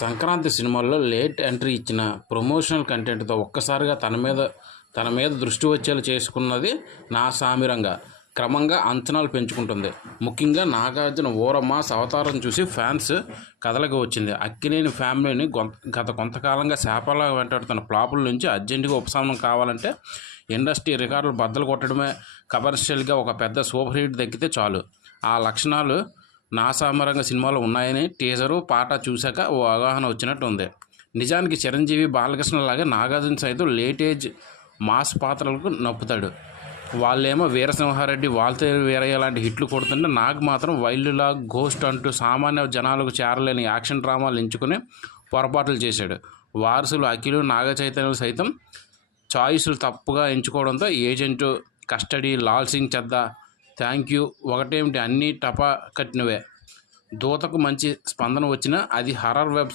సంక్రాంతి సినిమాల్లో late entry ఇచ్చిన promotional కంటెంట్తో ఒక్కసారిగా తన మీద దృష్టి వచ్చేలా చేసుకున్నది నా సామిరంగా క్రమంగా అంచనాలు పెంచుకుంటుంది. ముఖ్యంగా నాగార్జున ఓర మాస్ అవతారం చూసి ఫ్యాన్స్ కథలకు వచ్చింది. అక్కినేని ఫ్యామిలీని గత కొంతకాలంగా శాపాలా వెంటాడుతున్న ఫ్లాపుల నుంచి అర్జెంటుగా ఉపశమనం కావాలంటే ఇండస్ట్రీ రికార్డులు బద్దలు కొట్టడమే, కమర్షియల్గా ఒక పెద్ద సూపర్ హిట్ దక్కితే చాలు. ఆ లక్షణాలు నా సామరంగ సినిమాలో ఉన్నాయని టీజరు పాట చూశాక ఓ అవగాహన వచ్చినట్టు ఉంది. నిజానికి చిరంజీవి, బాలకృష్ణ లాగా నాగార్జున సైతం లేటేజ్ మాస్ పాత్రలకు నప్పుతాడు. వాళ్ళేమో వీరసింహారెడ్డి, వాల్తేరు వీరయ్య లాంటి హిట్లు కొడుతుంటే నాకు మాత్రం వైల్డ్ లాగ్, గోస్ట్ అంటూ సామాన్య జనాలకు చేరలేని యాక్షన్ డ్రామాలు ఎంచుకుని పొరపాట్లు చేశాడు. వారసులు అఖిలు, నాగ చైతన్యలు సైతం చాయిస్లు తప్పుగా ఎంచుకోవడంతో agent, custody, Laal Singh Chaddha, thank you ఒకటేమిటి అన్నీ టపా కట్టినవే. దూతకు మంచి స్పందన వచ్చినా అది హర్రర్ వెబ్